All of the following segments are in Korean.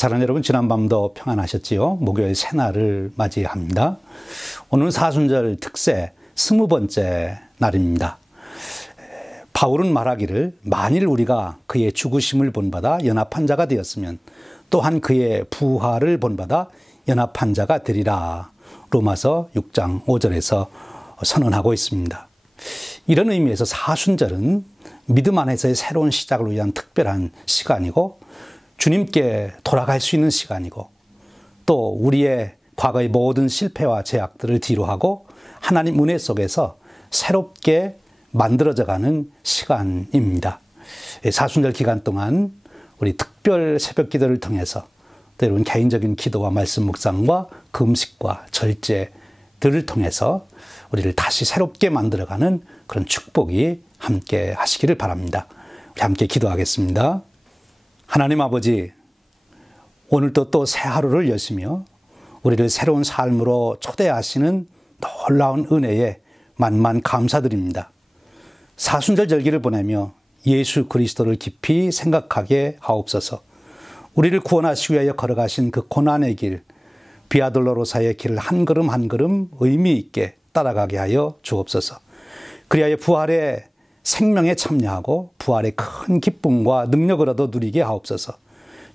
사랑하는 여러분, 지난밤도 평안하셨지요? 목요일 새날을 맞이합니다. 오늘은 사순절 특세 20번째 날입니다. 바울은 말하기를 만일 우리가 그의 죽으심을 본받아 연합한 자가 되었으면 또한 그의 부활을 본받아 연합한 자가 되리라. 로마서 6장 5절에서 선언하고 있습니다. 이런 의미에서 사순절은 믿음 안에서의 새로운 시작을 위한 특별한 시간이고 주님께 돌아갈 수 있는 시간이고 또 우리의 과거의 모든 실패와 제약들을 뒤로하고 하나님 은혜 속에서 새롭게 만들어져가는 시간입니다. 사순절 기간 동안 우리 특별 새벽 기도를 통해서 때로는 개인적인 기도와 말씀 묵상과 금식과 절제들을 통해서 우리를 다시 새롭게 만들어가는 그런 축복이 함께 하시기를 바랍니다. 우리 함께 기도하겠습니다. 하나님 아버지, 오늘도 또 새 하루를 여시며 우리를 새로운 삶으로 초대하시는 놀라운 은혜에 만만 감사드립니다. 사순절 절기를 보내며 예수 그리스도를 깊이 생각하게 하옵소서. 우리를 구원하시기 위하여 걸어가신 그 고난의 길, 비아돌로로사의 길을 한 걸음 한 걸음 의미 있게 따라가게 하여 주옵소서. 그리하여 부활의 생명에 참여하고 부활의 큰 기쁨과 능력을 얻어 누리게 하옵소서.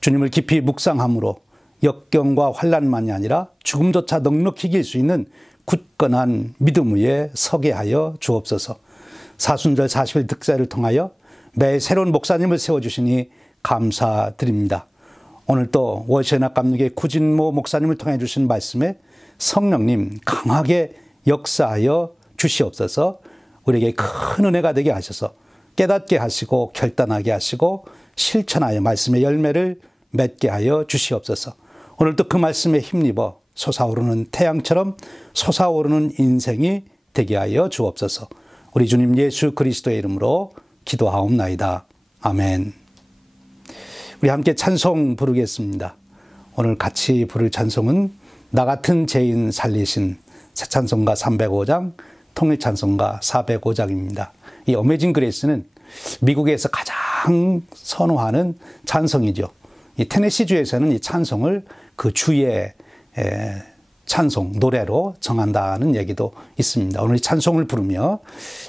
주님을 깊이 묵상함으로 역경과 환난만이 아니라 죽음조차 넉넉히 이길 수 있는 굳건한 믿음 위에 서게 하여 주옵소서. 사순절 40일 득세를 통하여 매 새로운 목사님을 세워주시니 감사드립니다. 오늘 또 워시연합 감리교회 구진모 목사님을 통해 주신 말씀에 성령님 강하게 역사하여 주시옵소서. 우리에게 큰 은혜가 되게 하셔서 깨닫게 하시고 결단하게 하시고 실천하여 말씀의 열매를 맺게 하여 주시옵소서. 오늘도 그 말씀에 힘입어 솟아오르는 태양처럼 솟아오르는 인생이 되게 하여 주옵소서. 우리 주님 예수 그리스도의 이름으로 기도하옵나이다. 아멘. 우리 함께 찬송 부르겠습니다. 오늘 같이 부를 찬송은 나 같은 죄인 살리신 새 찬송가 305장, 통일 찬송가 405장입니다. 이 어메이징 그레이스는 미국에서 가장 선호하는 찬송이죠. 이 테네시주에서는 이 찬송을 그 주의 찬송, 노래로 정한다는 얘기도 있습니다. 오늘 이 찬송을 부르며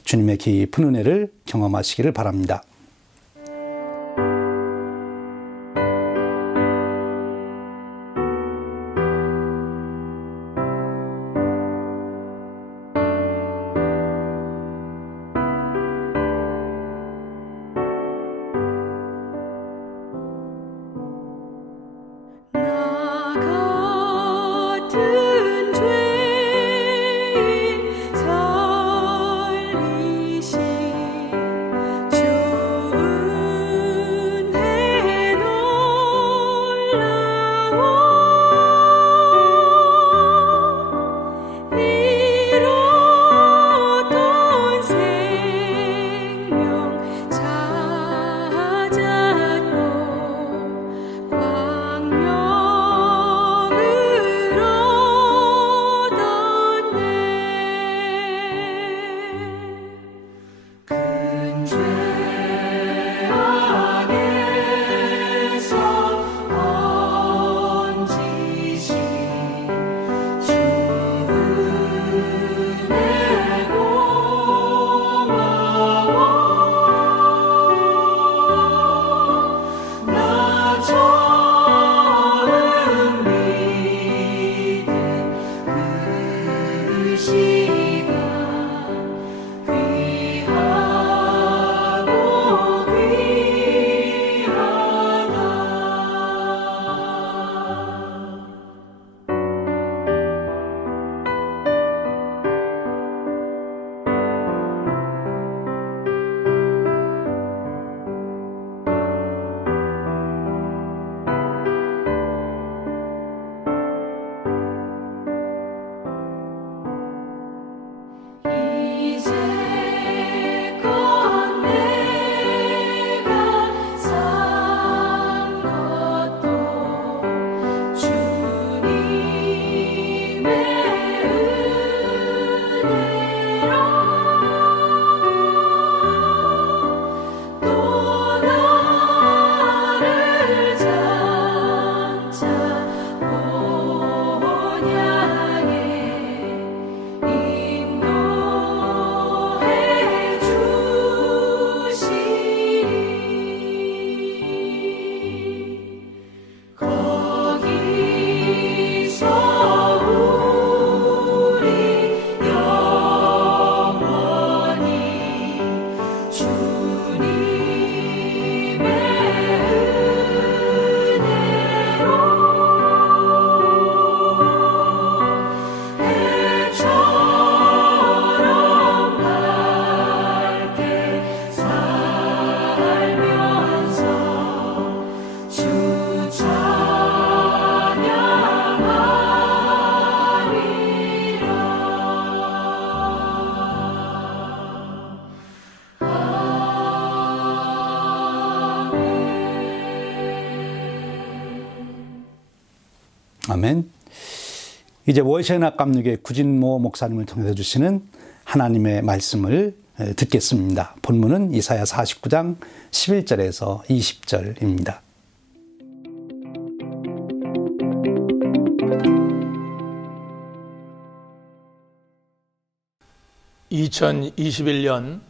주님의 깊은 은혜를 경험하시기를 바랍니다. 살리신 주 아멘. 이제 월세낙감육의 구진모 목사님을 통해서 주시는 하나님의 말씀을 듣겠습니다. 본문은 이사야 49장 11절에서 20절입니다. (2021년)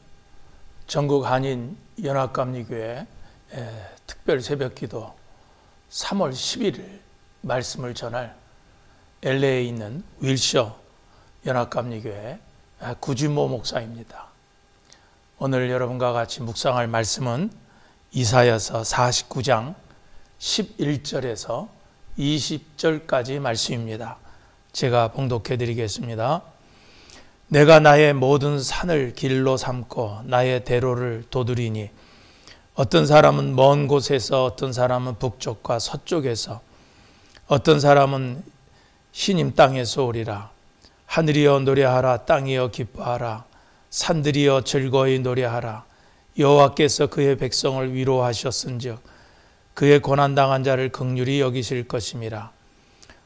전국 한인 연합감리교회 특별 새벽기도 3월 11일 말씀을 전할 LA에 있는 윌셔 연합감리교회 구진모 목사입니다. 오늘 여러분과 같이 묵상할 말씀은 이사야서 49장 11절에서 20절까지 말씀입니다. 제가 봉독해 드리겠습니다. 내가 나의 모든 산을 길로 삼고 나의 대로를 도두리니 어떤 사람은 먼 곳에서, 어떤 사람은 북쪽과 서쪽에서, 어떤 사람은 시님 땅에서 오리라. 하늘이여 노래하라. 땅이여 기뻐하라. 산들이여 즐거이 노래하라. 여호와께서 그의 백성을 위로하셨은즉 그의 고난당한 자를 긍휼히 여기실 것임이라.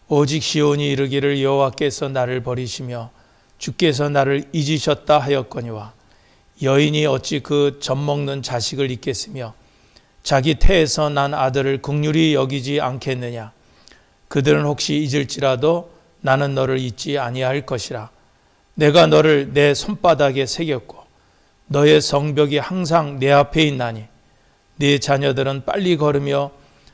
오직 시온이 이르기를 여호와께서 나를 버리시며 주께서 나를 잊으셨다 하였거니와 여인이 어찌 그 젖먹는 자식을 잊겠으며 자기 태에서 난 아들을 긍휼히 여기지 않겠느냐. 그들은 혹시 잊을지라도 나는 너를 잊지 아니할 것이라. 내가 너를 내 손바닥에 새겼고 너의 성벽이 항상 내 앞에 있나니 네 자녀들은 빨리 걸으며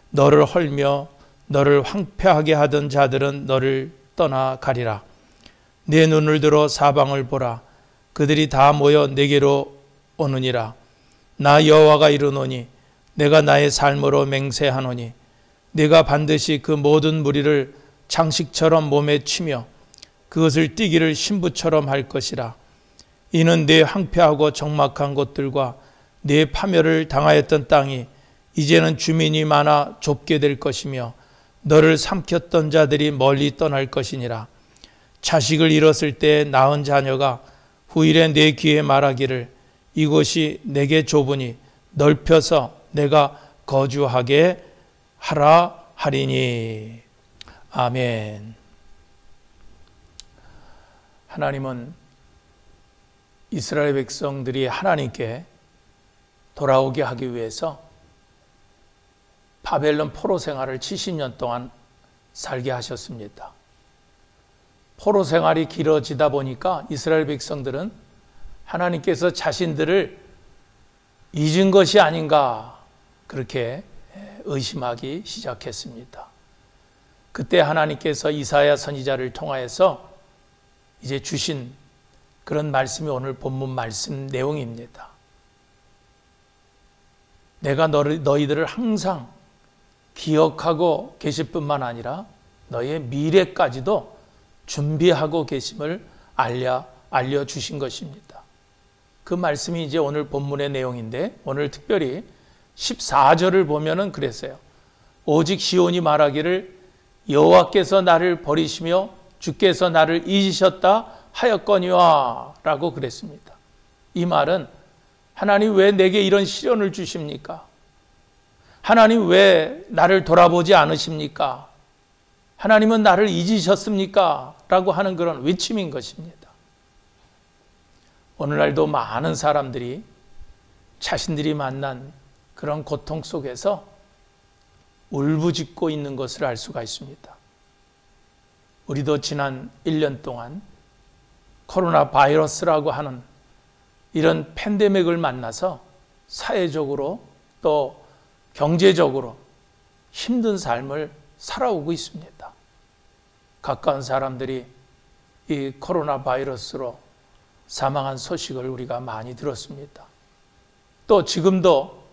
너를 헐며 너를 황폐하게 하던 자들은 너를 떠나가리라. 내 눈을 들어 사방을 보라. 그들이 다 모여 내게로 오느니라. 나 여호와가 이르노니 내가 나의 삶으로 맹세하노니 내가 반드시 그 모든 무리를 장식처럼 몸에 치며 그것을 띠기를 신부처럼 할 것이라. 이는 내 황폐하고 적막한 곳들과 내 파멸을 당하였던 땅이 이제는 주민이 많아 좁게 될 것이며 너를 삼켰던 자들이 멀리 떠날 것이니라. 자식을 잃었을 때 낳은 자녀가 후일에 내 귀에 말하기를 이곳이 내게 좁으니 넓혀서 내가 거주하게 하라 하리니. 아멘. 하나님은 이스라엘 백성들이 하나님께 돌아오게 하기 위해서 바벨론 포로 생활을 70년 동안 살게 하셨습니다. 포로 생활이 길어지다 보니까 이스라엘 백성들은 하나님께서 자신들을 잊은 것이 아닌가 그렇게 의심하기 시작했습니다. 그때 하나님께서 이사야 선지자를 통하여서 이제 주신 그런 말씀이 오늘 본문 말씀 내용입니다. 내가 너희들을 항상 기억하고 계실 뿐만 아니라 너희의 미래까지도 준비하고 계심을 알려주신 것입니다. 그 말씀이 이제 오늘 본문의 내용인데 오늘 특별히 14절을 보면은 그랬어요. 오직 시온이 말하기를 여호와께서 나를 버리시며 주께서 나를 잊으셨다 하였거니와 라고 그랬습니다. 이 말은 하나님 왜 내게 이런 시련을 주십니까? 하나님 왜 나를 돌아보지 않으십니까? 하나님은 나를 잊으셨습니까? 라고 하는 그런 외침인 것입니다. 오늘날도 많은 사람들이 자신들이 만난 그런 고통 속에서 울부짖고 있는 것을 알 수가 있습니다. 우리도 지난 1년 동안 코로나 바이러스라고 하는 이런 팬데믹을 만나서 사회적으로 또 경제적으로 힘든 삶을 살아오고 있습니다. 가까운 사람들이 이 코로나 바이러스로 사망한 소식을 우리가 많이 들었습니다. 또 지금도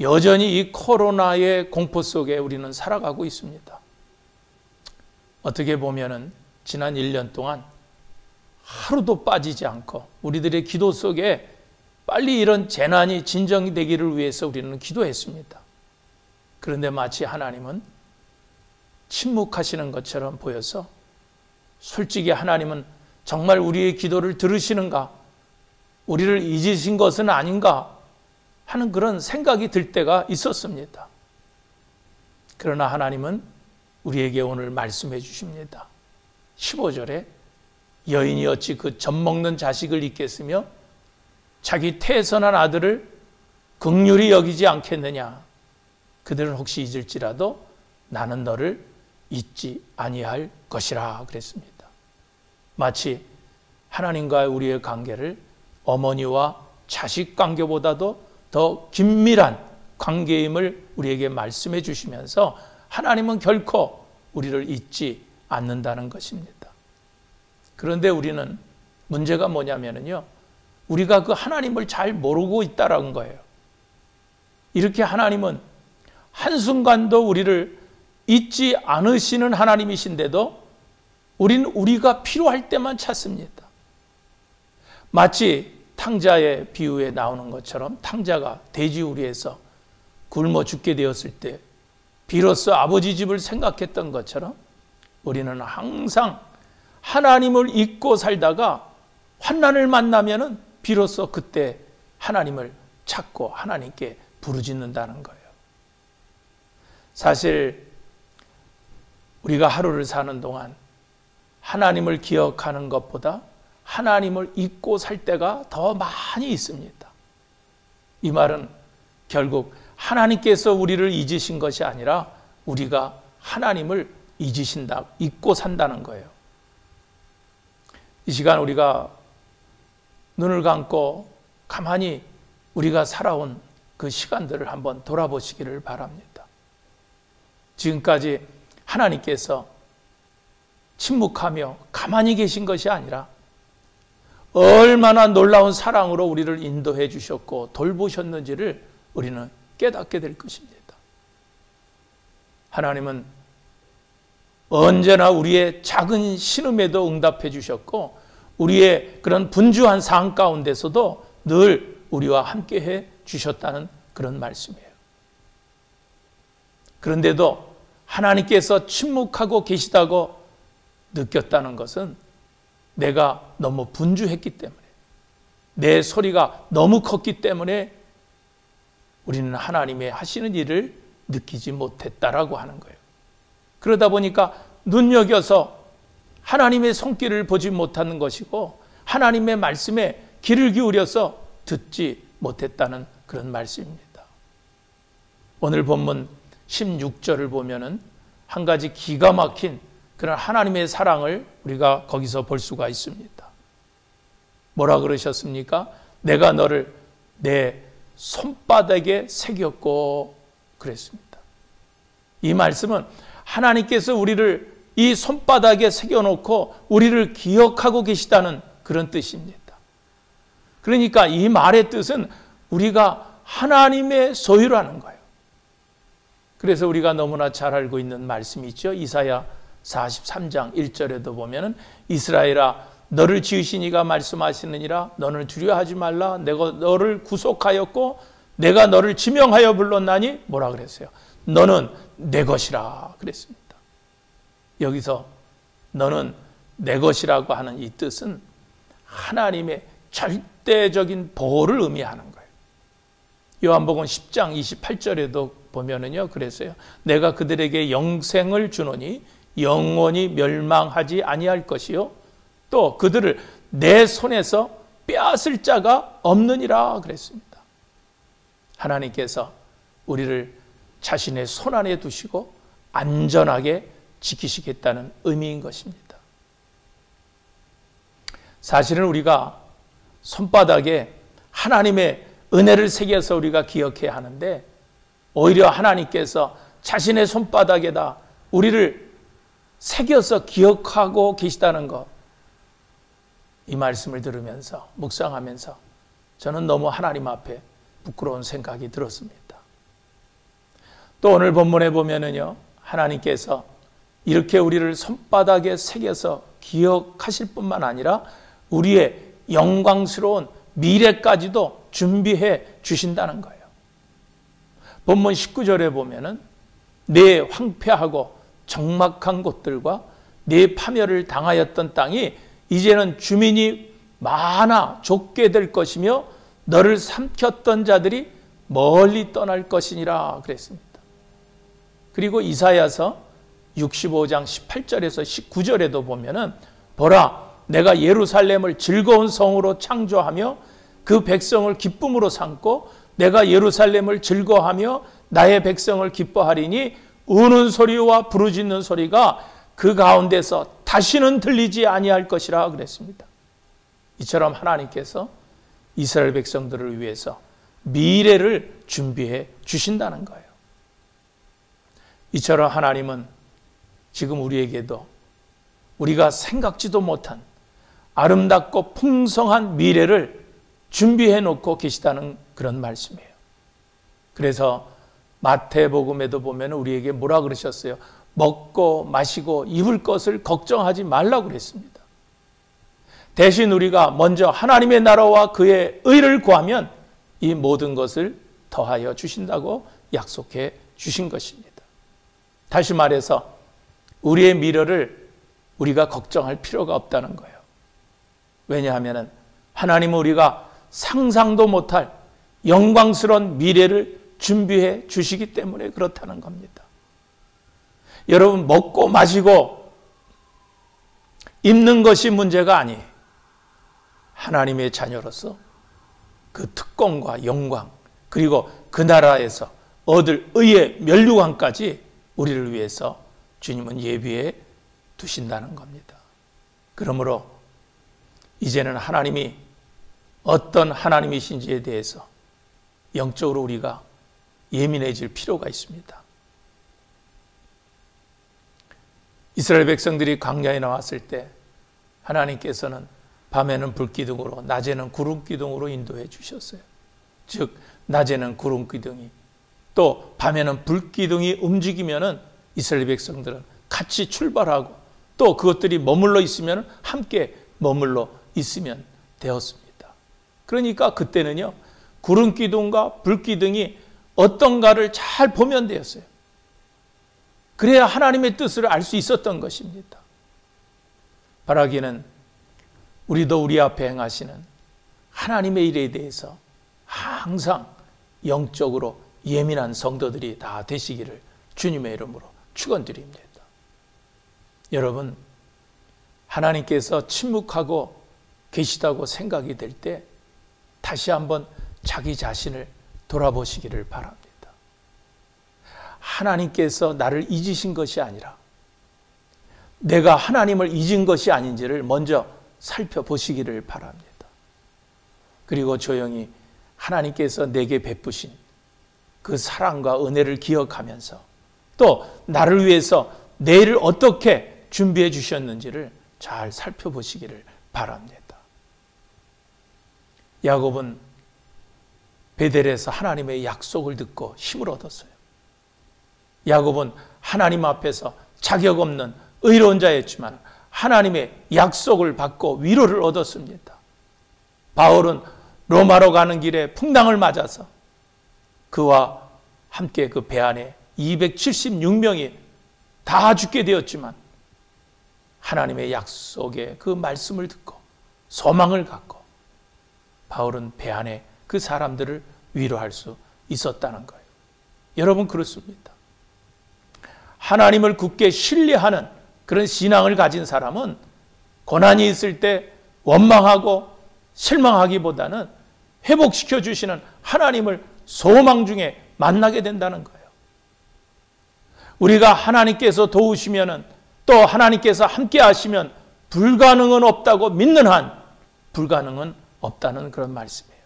여전히 이 코로나의 공포 속에 우리는 살아가고 있습니다. 어떻게 보면은 지난 1년 동안 하루도 빠지지 않고 우리들의 기도 속에 빨리 이런 재난이 진정되기를 위해서 우리는 기도했습니다. 그런데 마치 하나님은 침묵하시는 것처럼 보여서 솔직히 하나님은 정말 우리의 기도를 들으시는가? 우리를 잊으신 것은 아닌가? 하는 그런 생각이 들 때가 있었습니다. 그러나 하나님은 우리에게 오늘 말씀해 주십니다. 15절에 여인이 어찌 그 젖먹는 자식을 잊겠으며 자기 태선한 아들을 긍휼히 여기지 않겠느냐. 그들은 혹시 잊을지라도 나는 너를 잊지 아니할 것이라 그랬습니다. 마치 하나님과 우리의 관계를 어머니와 자식 관계보다도 더 긴밀한 관계임을 우리에게 말씀해 주시면서 하나님은 결코 우리를 잊지 않는다는 것입니다. 그런데 우리는 문제가 뭐냐면요, 우리가 그 하나님을 잘 모르고 있다라는 거예요. 이렇게 하나님은 한순간도 우리를 잊지 않으시는 하나님이신데도 우리는 우리가 필요할 때만 찾습니다. 마치 탕자의 비유에 나오는 것처럼 탕자가 돼지우리에서 굶어 죽게 되었을 때 비로소 아버지 집을 생각했던 것처럼 우리는 항상 하나님을 잊고 살다가 환난을 만나면은 비로소 그때 하나님을 찾고 하나님께 부르짖는다는 거예요. 사실 우리가 하루를 사는 동안 하나님을 기억하는 것보다 하나님을 잊고 살 때가 더 많이 있습니다. 이 말은 결국 하나님께서 우리를 잊으신 것이 아니라 우리가 하나님을 잊고 산다는 거예요. 이 시간 우리가 눈을 감고 가만히 우리가 살아온 그 시간들을 한번 돌아보시기를 바랍니다. 지금까지 하나님께서 침묵하며 가만히 계신 것이 아니라 얼마나 놀라운 사랑으로 우리를 인도해 주셨고 돌보셨는지를 우리는 깨닫게 될 것입니다. 하나님은 언제나 우리의 작은 신음에도 응답해 주셨고 우리의 그런 분주한 상황 가운데서도 늘 우리와 함께해 주셨다는 그런 말씀이에요. 그런데도 하나님께서 침묵하고 계시다고 느꼈다는 것은 내가 너무 분주했기 때문에, 내 소리가 너무 컸기 때문에 우리는 하나님의 하시는 일을 느끼지 못했다라고 하는 거예요. 그러다 보니까 눈여겨서 하나님의 손길을 보지 못하는 것이고 하나님의 말씀에 귀를 기울여서 듣지 못했다는 그런 말씀입니다. 오늘 본문 16절을 보면은 한 가지 기가 막힌 그런 하나님의 사랑을 우리가 거기서 볼 수가 있습니다. 뭐라 그러셨습니까? 내가 너를 내 손바닥에 새겼고 그랬습니다. 이 말씀은 하나님께서 우리를 이 손바닥에 새겨놓고 우리를 기억하고 계시다는 그런 뜻입니다. 그러니까 이 말의 뜻은 우리가 하나님의 소유라는 거예요. 그래서 우리가 너무나 잘 알고 있는 말씀이 있죠. 이사야 43장 1절에도 보면은 이스라엘아 너를 지으신 이가 말씀하시느니라 너는 두려워하지 말라 내가 너를 구속하였고 내가 너를 지명하여 불렀나니 뭐라 그랬어요? 너는 내 것이라 그랬습니다. 여기서 너는 내 것이라고 하는 이 뜻은 하나님의 절대적인 보호를 의미하는 거예요. 요한복음 10장 28절에도 보면은요 그랬어요. 내가 그들에게 영생을 주노니 영원히 멸망하지 아니할 것이요 또 그들을 내 손에서 빼앗을 자가 없느니라 그랬습니다. 하나님께서 우리를 자신의 손 안에 두시고 안전하게 지키시겠다는 의미인 것입니다. 사실은 우리가 손바닥에 하나님의 은혜를 새겨서 우리가 기억해야 하는데 오히려 하나님께서 자신의 손바닥에다 우리를 새겨서 기억하고 계시다는 것, 이 말씀을 들으면서 묵상하면서 저는 너무 하나님 앞에 부끄러운 생각이 들었습니다. 또 오늘 본문에 보면은요 하나님께서 이렇게 우리를 손바닥에 새겨서 기억하실 뿐만 아니라 우리의 영광스러운 미래까지도 준비해 주신다는 거예요. 본문 19절에 보면은 내 황폐하고 적막한 곳들과 내 파멸을 당하였던 땅이 이제는 주민이 많아 좁게 될 것이며 너를 삼켰던 자들이 멀리 떠날 것이니라 그랬습니다. 그리고 이사야서 65장 18절에서 19절에도 보면은 보라 내가 예루살렘을 즐거운 성으로 창조하며 그 백성을 기쁨으로 삼고 내가 예루살렘을 즐거워하며 나의 백성을 기뻐하리니 우는 소리와 부르짖는 소리가 그 가운데서 다시는 들리지 아니할 것이라 그랬습니다. 이처럼 하나님께서 이스라엘 백성들을 위해서 미래를 준비해 주신다는 거예요. 이처럼 하나님은 지금 우리에게도 우리가 생각지도 못한 아름답고 풍성한 미래를 준비해 놓고 계시다는 그런 말씀이에요. 그래서 마태복음에도 보면 우리에게 뭐라 그러셨어요? 먹고 마시고 입을 것을 걱정하지 말라고 그랬습니다. 대신 우리가 먼저 하나님의 나라와 그의 의를 구하면 이 모든 것을 더하여 주신다고 약속해 주신 것입니다. 다시 말해서 우리의 미래를 우리가 걱정할 필요가 없다는 거예요. 왜냐하면 하나님은 우리가 상상도 못할 영광스러운 미래를 준비해 주시기 때문에 그렇다는 겁니다. 여러분 먹고 마시고 입는 것이 문제가 아니에요. 하나님의 자녀로서 그 특권과 영광 그리고 그 나라에서 얻을 의의 면류관까지 우리를 위해서 주님은 예비해 두신다는 겁니다. 그러므로 이제는 하나님이 어떤 하나님이신지에 대해서 영적으로 우리가 예민해질 필요가 있습니다. 이스라엘 백성들이 광야에 나왔을 때 하나님께서는 밤에는 불기둥으로 낮에는 구름기둥으로 인도해 주셨어요. 즉 낮에는 구름기둥이 또 밤에는 불기둥이 움직이면은 이스라엘 백성들은 같이 출발하고 또 그것들이 머물러 있으면 함께 머물러 있으면 되었습니다. 그러니까 그때는요 구름기둥과 불기둥이 어떤가를 잘 보면 되었어요. 그래야 하나님의 뜻을 알 수 있었던 것입니다. 바라기는 우리도 우리 앞에 행하시는 하나님의 일에 대해서 항상 영적으로 예민한 성도들이 다 되시기를 주님의 이름으로 축원드립니다. 여러분, 하나님께서 침묵하고 계시다고 생각이 될 때 다시 한번 자기 자신을 돌아보시기를 바랍니다. 하나님께서 나를 잊으신 것이 아니라 내가 하나님을 잊은 것이 아닌지를 먼저 살펴보시기를 바랍니다. 그리고 조용히 하나님께서 내게 베푸신 그 사랑과 은혜를 기억하면서 또 나를 위해서 내일을 어떻게 준비해 주셨는지를 잘 살펴보시기를 바랍니다. 야곱은 베델에서 하나님의 약속을 듣고 힘을 얻었어요. 야곱은 하나님 앞에서 자격 없는 의로운 자였지만 하나님의 약속을 받고 위로를 얻었습니다. 바울은 로마로 가는 길에 풍랑을 맞아서 그와 함께 그 배 안에 276명이 다 죽게 되었지만 하나님의 약속의 그 말씀을 듣고 소망을 갖고 바울은 배 안에 그 사람들을 위로할 수 있었다는 거예요. 여러분 그렇습니다. 하나님을 굳게 신뢰하는 그런 신앙을 가진 사람은 고난이 있을 때 원망하고 실망하기보다는 회복시켜 주시는 하나님을 소망 중에 만나게 된다는 거예요. 우리가 하나님께서 도우시면은 또 하나님께서 함께 하시면 불가능은 없다고 믿는 한 불가능은 없다는 그런 말씀이에요.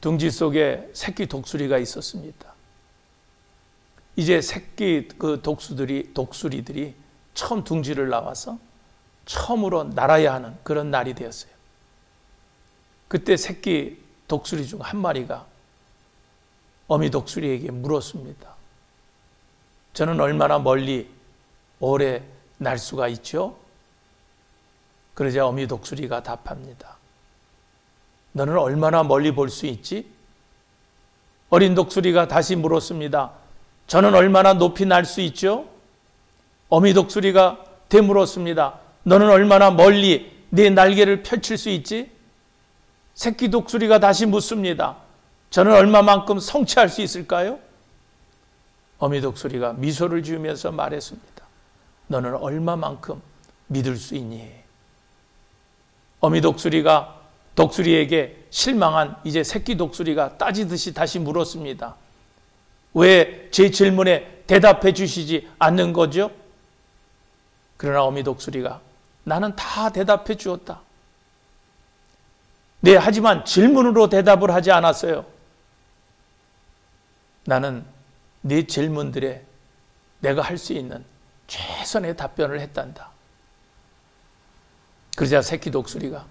둥지 속에 새끼 독수리가 있었습니다. 이제 새끼 그 독수리들이 처음 둥지를 나와서 처음으로 날아야 하는 그런 날이 되었어요. 그때 새끼 독수리 중 한 마리가 어미 독수리에게 물었습니다. 저는 얼마나 멀리 오래 날 수가 있죠? 그러자 어미 독수리가 답합니다. 너는 얼마나 멀리 볼 수 있지? 어린 독수리가 다시 물었습니다. 저는 얼마나 높이 날 수 있죠? 어미 독수리가 되물었습니다. 너는 얼마나 멀리 내 날개를 펼칠 수 있지? 새끼 독수리가 다시 묻습니다. 저는 얼마만큼 성취할 수 있을까요? 어미 독수리가 미소를 지으면서 말했습니다. 너는 얼마만큼 믿을 수 있니? 어미 독수리가 독수리에게 실망한 이제 새끼 독수리가 따지듯이 다시 물었습니다. 왜 제 질문에 대답해 주시지 않는 거죠? 그러나 어미 독수리가 나는 다 대답해 주었다. 네, 하지만 질문으로 대답을 하지 않았어요. 나는 네 질문들에 내가 할 수 있는 최선의 답변을 했단다. 그러자 새끼 독수리가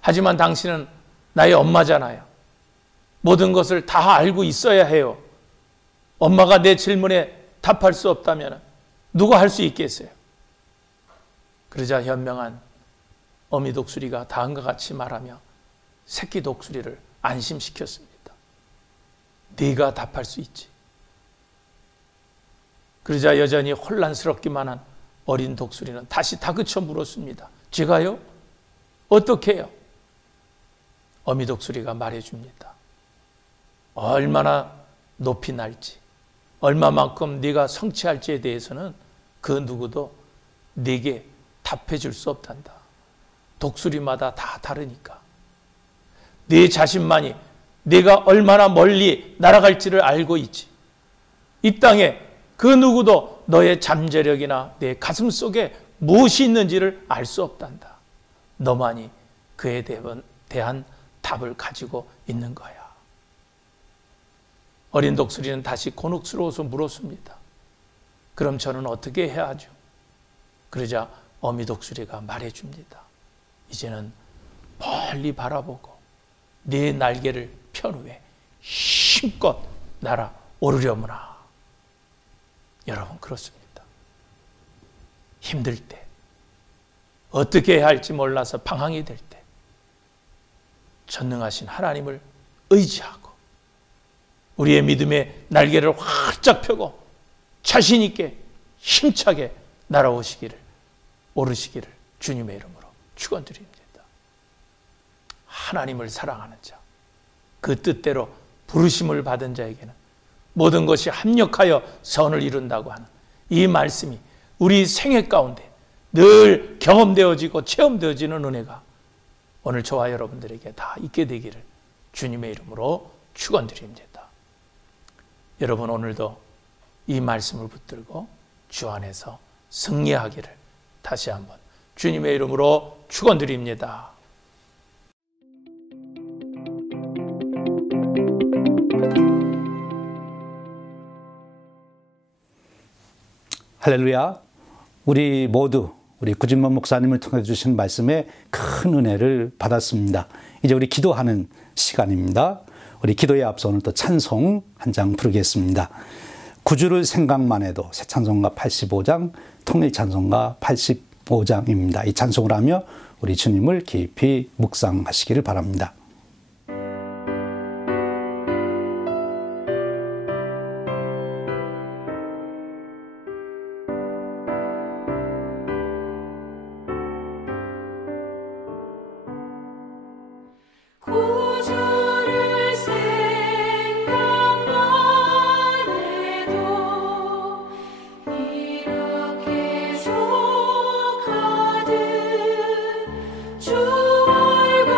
하지만 당신은 나의 엄마잖아요. 모든 것을 다 알고 있어야 해요. 엄마가 내 질문에 답할 수 없다면 누가 할 수 있겠어요? 그러자 현명한 어미 독수리가 다음과 같이 말하며 새끼 독수리를 안심시켰습니다. 네가 답할 수 있지. 그러자 여전히 혼란스럽기만 한 어린 독수리는 다시 다그쳐 물었습니다. 제가요? 어떻게 해요? 어미 독수리가 말해줍니다. 얼마나 높이 날지, 얼마만큼 네가 성취할지에 대해서는 그 누구도 네게 답해 줄 수 없단다. 독수리마다 다 다르니까. 네 자신만이 네가 얼마나 멀리 날아갈지를 알고 있지. 이 땅에 그 누구도 너의 잠재력이나 내 가슴 속에 무엇이 있는지를 알 수 없단다. 너만이 그에 대한 답을 가지고 있는 거야. 어린 독수리는 다시 곤혹스러워서 물었습니다. 그럼 저는 어떻게 해야 하죠? 그러자 어미 독수리가 말해줍니다. 이제는 멀리 바라보고 네 날개를 편 후에 힘껏 날아오르려무나. 여러분, 그렇습니다. 힘들 때, 어떻게 해야 할지 몰라서 방황이 될 때, 전능하신 하나님을 의지하고 우리의 믿음의 날개를 활짝 펴고 자신 있게 힘차게 오르시기를 주님의 이름으로 축원드립니다. 하나님을 사랑하는 자, 그 뜻대로 부르심을 받은 자에게는 모든 것이 합력하여 선을 이룬다고 하는 이 말씀이 우리 생애 가운데 늘 경험되어지고 체험되어지는 은혜가 오늘 저와 여러분들에게 다 있게 되기를 주님의 이름으로 축원드립니다. 여러분, 오늘도 이 말씀을 붙들고 주 안에서 승리하기를 다시 한번 주님의 이름으로 축원드립니다. 할렐루야. 우리 모두 우리 구진모 목사님을 통해 주신 말씀에 큰 은혜를 받았습니다. 이제 우리 기도하는 시간입니다. 우리 기도에 앞서 오늘 또 찬송 한 장 부르겠습니다. 구주를 생각만 해도 새 찬송가 85장, 통일 찬송가 85장입니다. 이 찬송을 하며 우리 주님을 깊이 묵상하시기를 바랍니다. 주 얼굴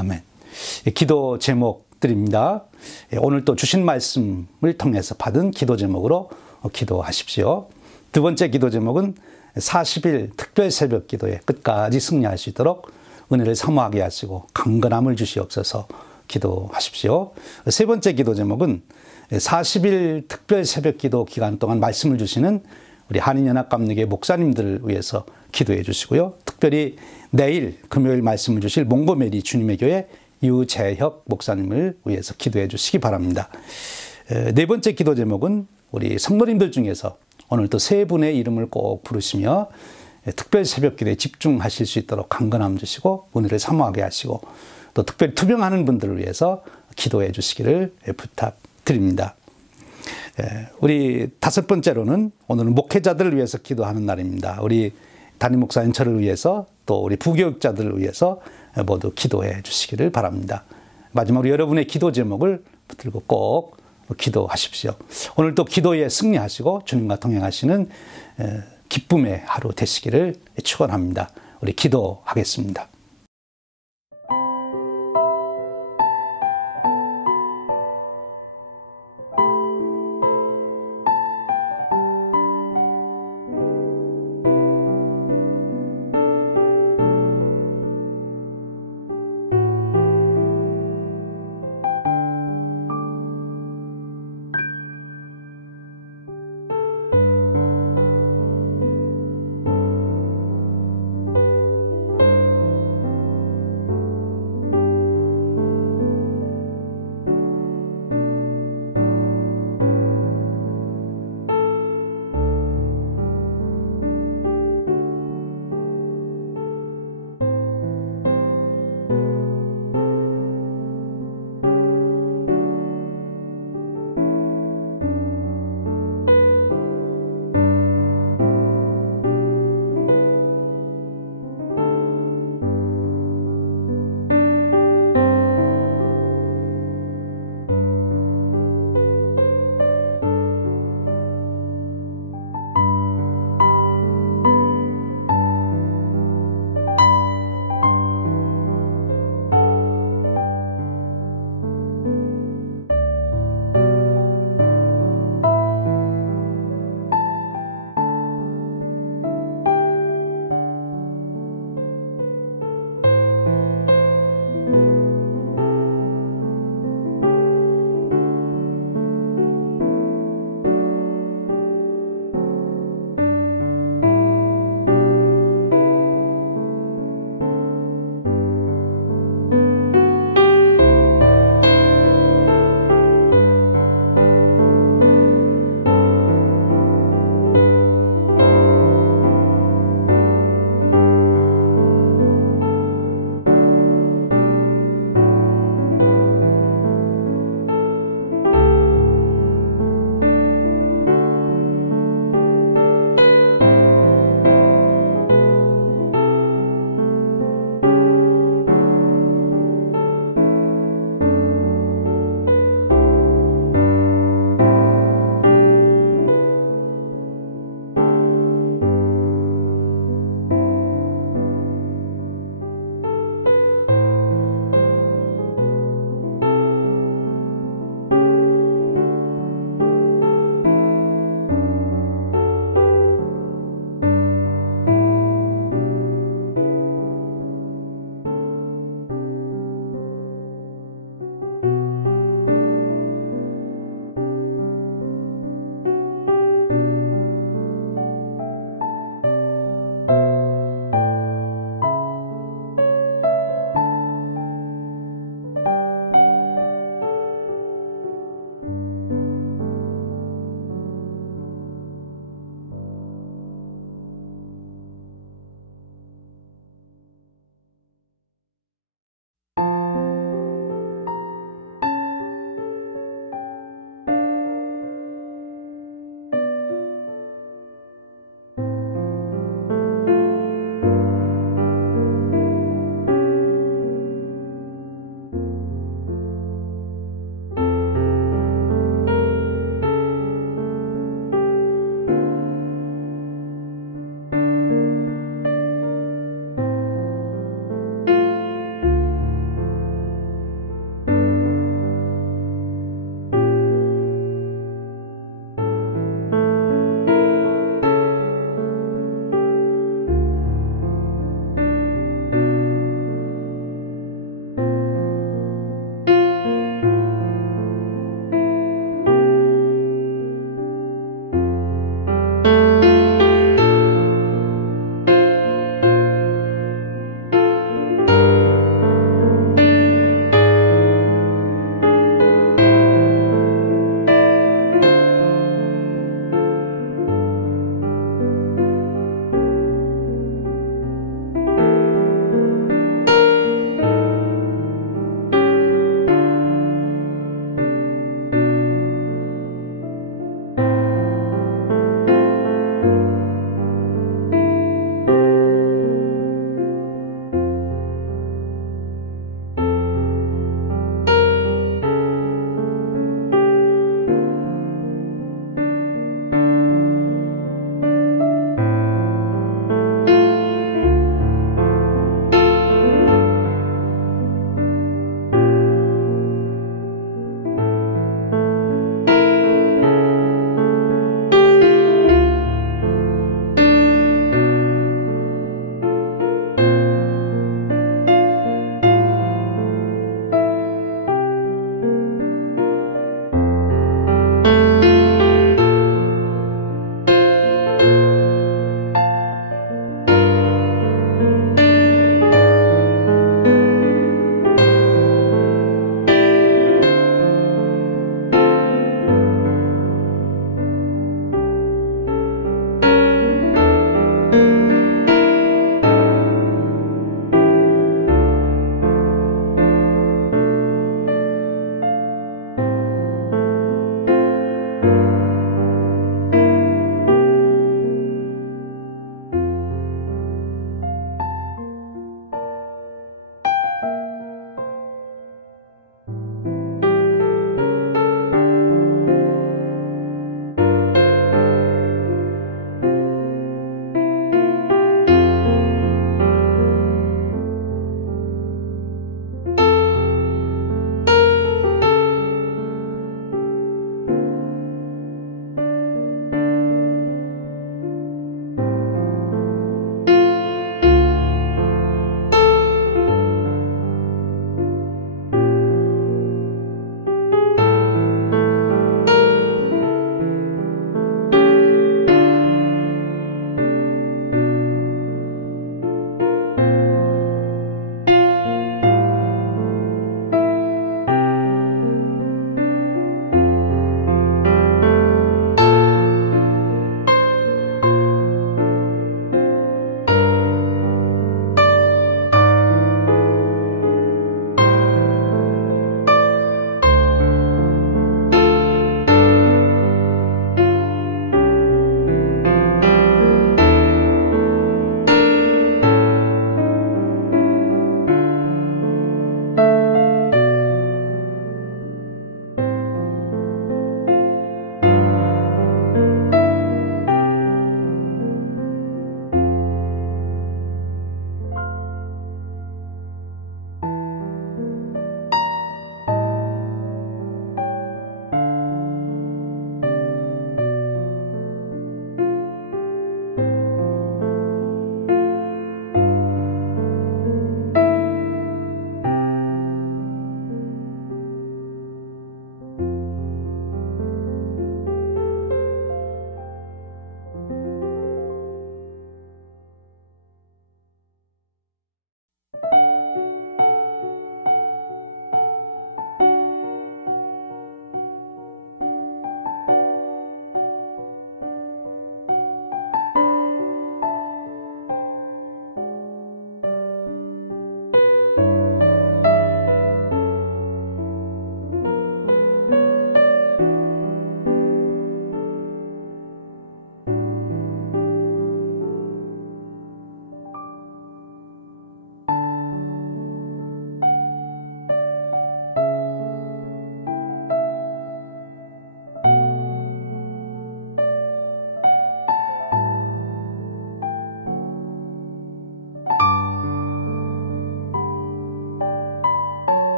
아멘. 기도 제목드립니다. 오늘 또 주신 말씀을 통해서 받은 기도 제목으로 기도하십시오. 두 번째 기도 제목은 40일 특별 새벽 기도에 끝까지 승리할 수 있도록 은혜를 사모하게 하시고 강건함을 주시옵소서 기도하십시오. 세 번째 기도 제목은 40일 특별 새벽 기도 기간 동안 말씀을 주시는 우리 한인연합감리교회 목사님들을 위해서 기도해 주시고요. 특별히 내일 금요일 말씀을 주실 몽고메리 주님의 교회 유재혁 목사님을 위해서 기도해 주시기 바랍니다. 네 번째 기도 제목은 우리 성도님들 중에서 오늘 또 세 분의 이름을 꼭 부르시며 특별 새벽 기도에 집중하실 수 있도록 강건함 주시고 은혜를 사모하게 하시고 또 특별히 투병하는 분들을 위해서 기도해 주시기를 부탁드립니다. 우리 다섯 번째로는 오늘은 목회자들을 위해서 기도하는 날입니다. 우리 담임 목사님 저를 위해서 또 우리 부교육자들을 위해서 모두 기도해 주시기를 바랍니다. 마지막으로 여러분의 기도 제목을 붙들고 꼭 기도하십시오. 오늘 또 기도에 승리하시고 주님과 동행하시는 기쁨의 하루 되시기를 축원합니다. 우리 기도하겠습니다.